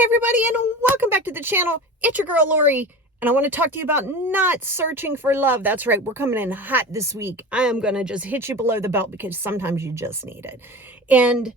Hey everybody, and welcome back to the channel. It's your girl Lori, and I want to talk to you about not searching for love. That's right, we're coming in hot this week. I am going to just hit you below the belt because sometimes you just need it. And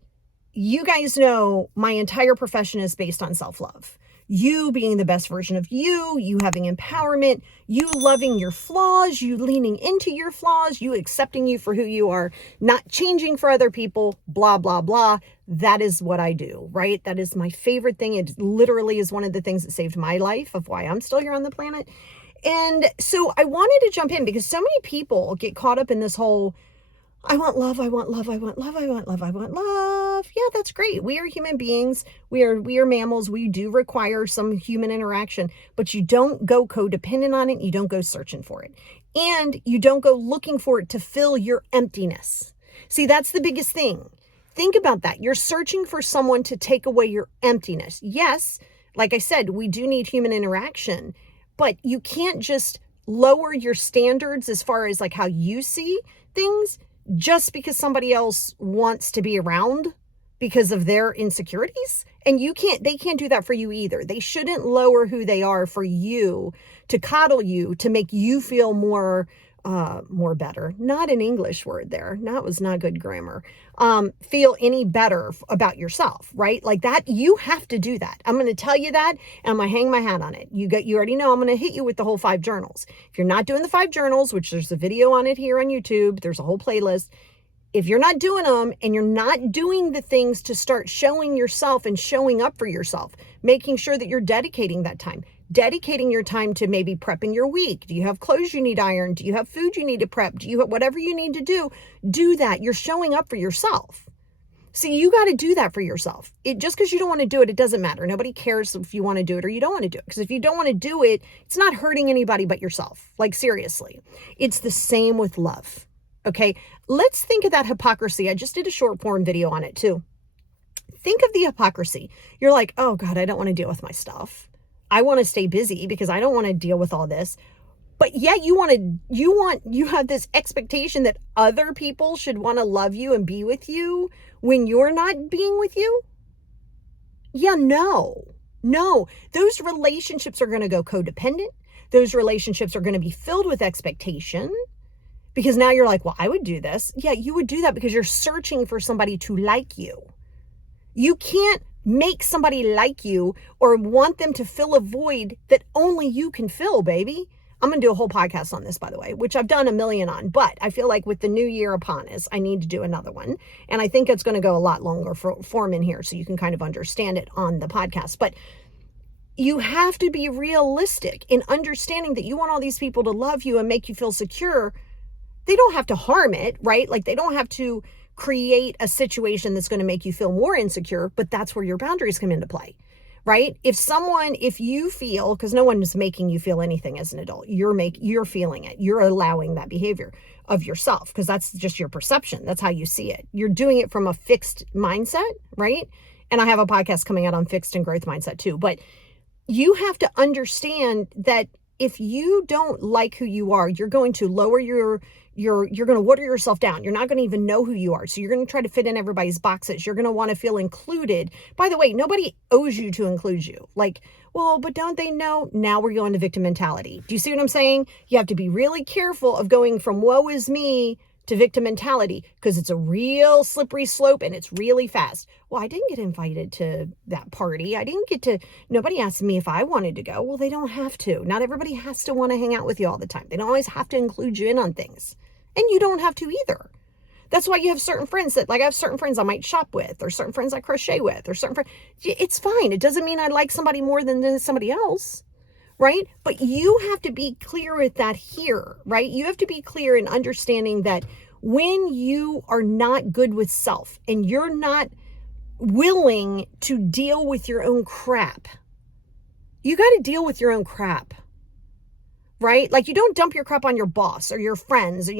you guys know my entire profession is based on self-love. You being the best version of you, you having empowerment, you loving your flaws, you leaning into your flaws, you accepting you for who you are, not changing for other people, blah, blah, blah. That is what I do, right? That is my favorite thing. It literally is one of the things that saved my life of why I'm still here on the planet. And so I wanted to jump in because so many people get caught up in this whole I want love, I want love, I want love, I want love, I want love. Yeah, that's great. We are human beings. We are mammals. We do require some human interaction, but you don't go codependent on it. You don't go searching for it. And you don't go looking for it to fill your emptiness. See, that's the biggest thing. Think about that. You're searching for someone to take away your emptiness. Yes, like I said, we do need human interaction, but you can't just lower your standards as far as like how you see things just because somebody else wants to be around because of their insecurities. And they can't do that for you either. They shouldn't lower who they are for you, to coddle you, to make you feel more better. Not an English word there. That was not good grammar. Feel any better about yourself, right? Like that, you have to do that. I'm going to tell you that, and I'm going to hang my hat on it. You already know I'm going to hit you with the whole 5 journals. If you're not doing the 5 journals, which there's a video on it here on YouTube, there's a whole playlist. If you're not doing them and you're not doing the things to start showing yourself and showing up for yourself, making sure that you're dedicating that time, dedicating your time to maybe prepping your week. Do you have clothes you need ironed? Do you have food you need to prep? Do you have whatever you need to do that. You're showing up for yourself. See, you got to do that for yourself. Just because you don't want to do it, it doesn't matter. Nobody cares if you want to do it or you don't want to do it. Because if you don't want to do it, it's not hurting anybody but yourself. Like seriously, it's the same with love. Okay, let's think of that hypocrisy. I just did a short form video on it too. Think of the hypocrisy. You're like, oh God, I don't want to deal with my stuff. I want to stay busy because I don't want to deal with all this. But yet you have this expectation that other people should want to love you and be with you when you're not being with you. Yeah, no. Those relationships are going to go codependent. Those relationships are going to be filled with expectation. Because now you're like, well, I would do this. Yeah, you would do that because you're searching for somebody to like you. You can't make somebody like you or want them to fill a void that only you can fill, baby. I'm going to do a whole podcast on this, by the way, which I've done a million on. But I feel like with the new year upon us, I need to do another one. And I think it's going to go a lot longer form in here so you can kind of understand it on the podcast. But you have to be realistic in understanding that you want all these people to love you and make you feel secure. They don't have to harm it, right? Like they don't have to create a situation that's going to make you feel more insecure, but that's where your boundaries come into play, right? If you feel, because no one is making you feel anything as an adult, you're feeling it. You're allowing that behavior of yourself because that's just your perception. That's how you see it. You're doing it from a fixed mindset, right? And I have a podcast coming out on fixed and growth mindset too, but you have to understand that if you don't like who you are, you're going to lower you're going to water yourself down. You're not going to even know who you are. So you're going to try to fit in everybody's boxes. You're going to want to feel included. By the way, nobody owes you to include you. Like, well, but don't they know? Now we're going to victim mentality. Do you see what I'm saying? You have to be really careful of going from woe is me to victim mentality because it's a real slippery slope and it's really fast. Well, I didn't get invited to that party. Nobody asked me if I wanted to go. Well, they don't have to. Not everybody has to want to hang out with you all the time. They don't always have to include you in on things. And you don't have to either. That's why you have certain friends I have certain friends I might shop with, or certain friends I crochet with, or certain friends. It's fine. It doesn't mean I like somebody more than somebody else. Right? But you have to be clear with that here, right? You have to be clear in understanding that when you are not good with self and you're not willing to deal with your own crap, you got to deal with your own crap, right? Like you don't dump your crap on your boss or your friends. And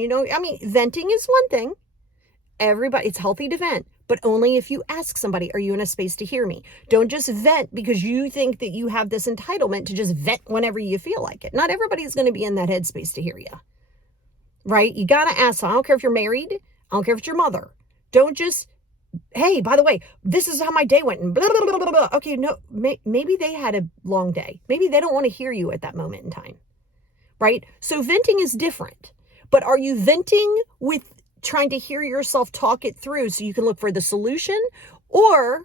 venting is one thing. It's healthy to vent, but only if you ask somebody, are you in a space to hear me? Don't just vent because you think that you have this entitlement to just vent whenever you feel like it. Not everybody's going to be in that headspace to hear you, right? You got to ask. I don't care if you're married. I don't care if it's your mother. Don't just hey, by the way, this is how my day went, and blah, blah, blah, blah, blah. Okay, no, maybe they had a long day. Maybe they don't want to hear you at that moment in time, right? So venting is different. But are you venting with trying to hear yourself talk it through so you can look for the solution? Or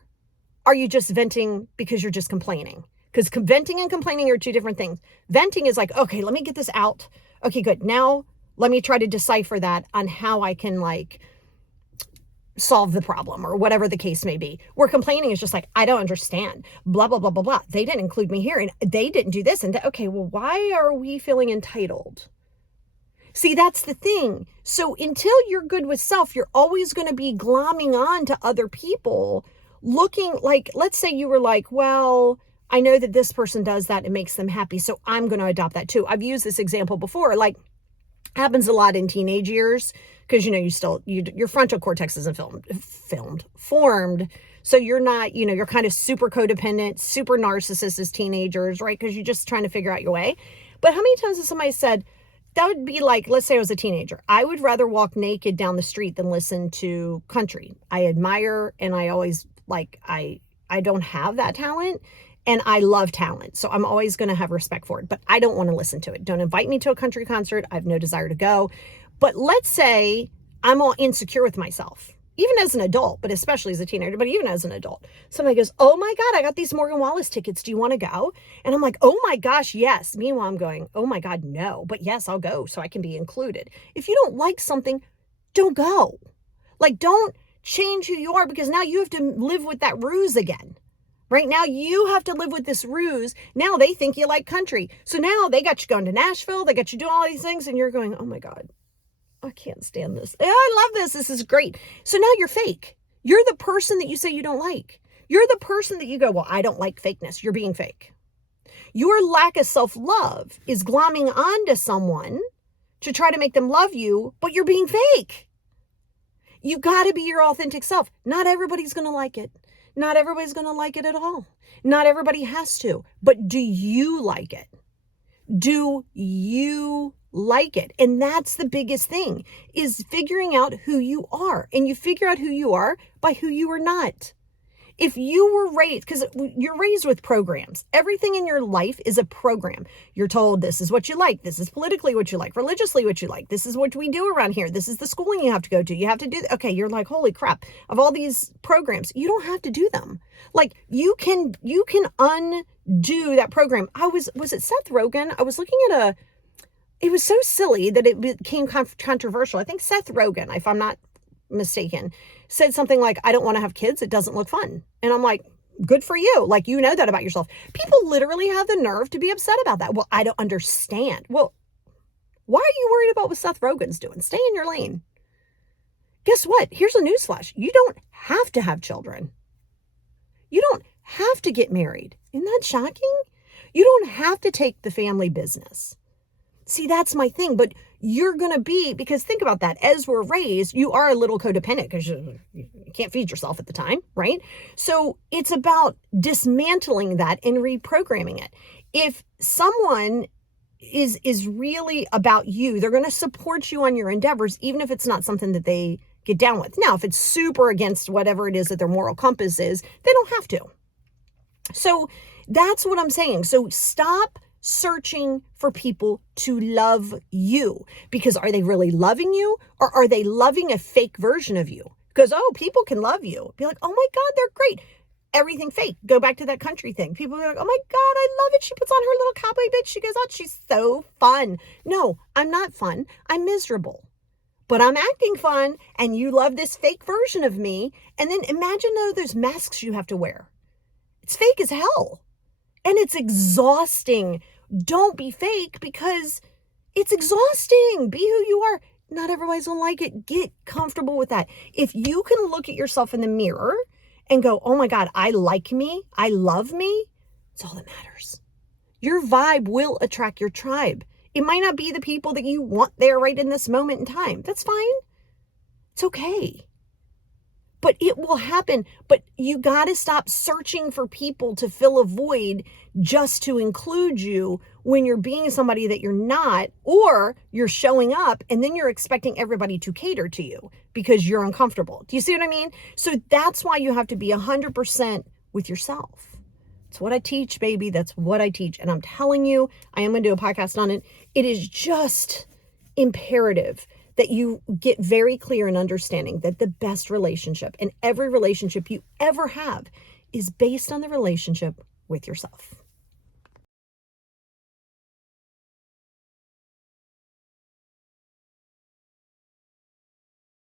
are you just venting because you're just complaining? Because venting and complaining are two different things. Venting is like, okay, let me get this out. Okay, good. Now let me try to decipher that on how I can like solve the problem or whatever the case may be. Where complaining is just like, I don't understand, blah, blah, blah, blah, blah. They didn't include me here and they didn't do this. And okay, well, why are we feeling entitled? See, that's the thing. So until you're good with self, you're always going to be glomming on to other people, looking like, let's say you were like, well, I know that this person does that. It makes them happy. So I'm going to adopt that too. I've used this example before, like happens a lot in teenage years because, you know, your frontal cortex isn't formed. So you're not, you know, you're kind of super codependent, super narcissist as teenagers, right? Because you're just trying to figure out your way. But how many times has somebody said, that would be like, let's say I was a teenager. I would rather walk naked down the street than listen to country. I admire, and I always like, I don't have that talent, and I love talent. So I'm always going to have respect for it, but I don't want to listen to it. Don't invite me to a country concert. I have no desire to go. But let's say I'm all insecure with myself, even as an adult, but especially as a teenager, but even as an adult. Somebody goes, oh my God, I got these Morgan Wallace tickets. Do you want to go? And I'm like, oh my gosh, yes. Meanwhile, I'm going, oh my God, no. But yes, I'll go so I can be included. If you don't like something, don't go. Like, don't change who you are because now you have to live with that ruse again. Right now, you have to live with this ruse. Now they think you like country. So now they got you going to Nashville. They got you doing all these things. And you're going, oh my God, I can't stand this. I love this. This is great. So now you're fake. You're the person that you say you don't like. You're the person that you go, well, I don't like fakeness. You're being fake. Your lack of self-love is glomming onto someone to try to make them love you, but you're being fake. You got to be your authentic self. Not everybody's going to like it. Not everybody's going to like it at all. Not everybody has to. But do you like it? Do you like it? And that's the biggest thing, is figuring out who you are. And you figure out who you are by who you are not. If you were raised, because you're raised with programs, everything in your life is a program. You're told this is what you like. This is politically what you like, religiously what you like. This is what we do around here. This is the schooling you have to go to. You have to do, okay, you're like, holy crap, of all these programs, you don't have to do them. Like you can undo that program. Was it Seth Rogen? I was looking at it was so silly that it became controversial. I think Seth Rogen, if I'm not mistaken, said something like, I don't want to have kids. It doesn't look fun. And I'm like, good for you. Like, you know that about yourself. People literally have the nerve to be upset about that. Well, I don't understand. Well, why are you worried about what Seth Rogen's doing? Stay in your lane. Guess what? Here's a newsflash. You don't have to have children. You don't have to get married. Isn't that shocking? You don't have to take the family business. See, that's my thing. But you're going to be, because think about that. As we're raised, you are a little codependent because you can't feed yourself at the time, right? So it's about dismantling that and reprogramming it. If someone is really about you, they're going to support you on your endeavors, even if it's not something that they get down with. Now, if it's super against whatever it is that their moral compass is, they don't have to. So that's what I'm saying. So stop searching for people to love you, because are they really loving you, or are they loving a fake version of you? Because, oh, people can love you. Be like, oh my God, they're great. Everything fake. Go back to that country thing. People are like, oh my God, I love it. She puts on her little cowboy bitch. She goes out. She's so fun. No, I'm not fun. I'm miserable. But I'm acting fun, and you love this fake version of me. And then imagine all those masks you have to wear. It's fake as hell. And it's exhausting. Don't be fake, because it's exhausting. Be who you are. Not everybody's gonna like it. Get comfortable with that. If you can look at yourself in the mirror and go, oh my God, I like me. I love me. It's all that matters. Your vibe will attract your tribe. It might not be the people that you want there right in this moment in time. That's fine. It's okay. but it will happen. But you got to stop searching for people to fill a void just to include you when you're being somebody that you're not, or you're showing up and then you're expecting everybody to cater to you because you're uncomfortable. Do you see what I mean? So that's why you have to be 100% with yourself. It's what I teach, baby. That's what I teach. And I'm telling you, I am going to do a podcast on it. It is just imperative that you get very clear in understanding that the best relationship and every relationship you ever have is based on the relationship with yourself.